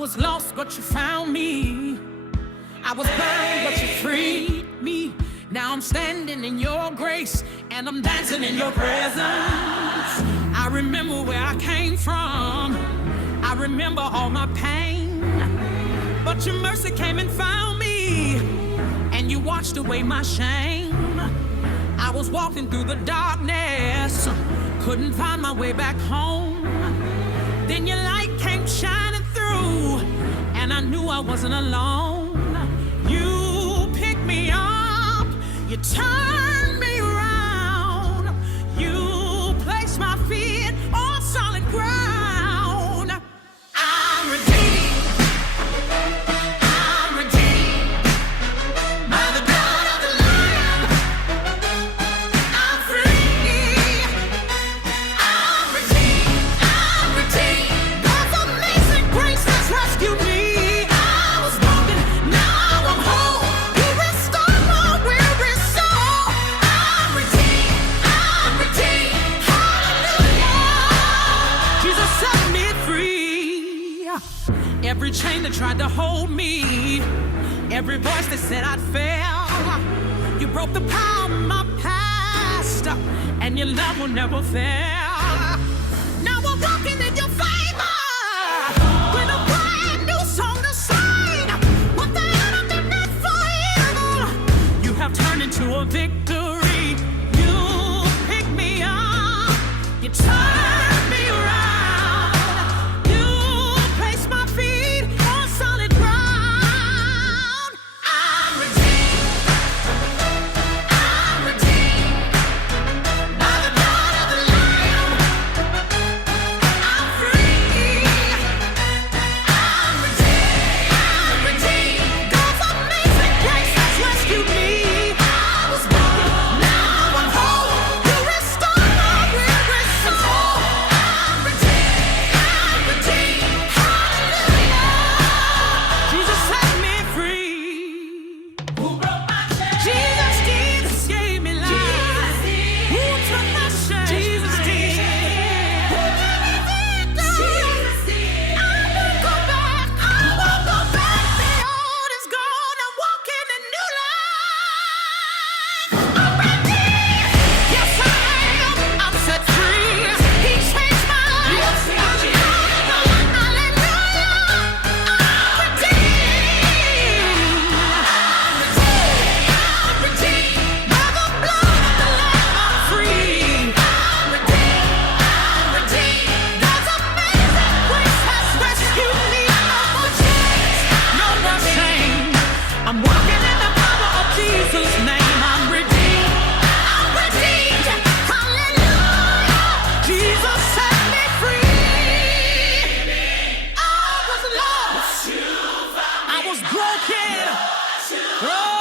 was lost, but you found me. I was bound, but you freed me. Now I'm standing in your grace, and I'm dancing in your presence. I remember where I came from. I remember all my pain. But your mercy came and found me, and you washed away my shame. I was walking through the darkness, couldn't find my way back home. Then your light came shining through, and I knew I wasn't alone. You picked me up, you turned me around, you placed my feet on solid ground. I'm redeemed, I'm redeemed by the blood of the Lamb. I'm free, I'm redeemed. God's amazing grace has rescued me. Every chain that tried to hold me, every voice that said I'd fail, you broke the power of my past, and your love will never fail. Now we're walking in your favor, with a brand new song to sing. What the enemy meant for evil, you have turned into a victory. You picked me up, you turned me around. I was broken. Oh.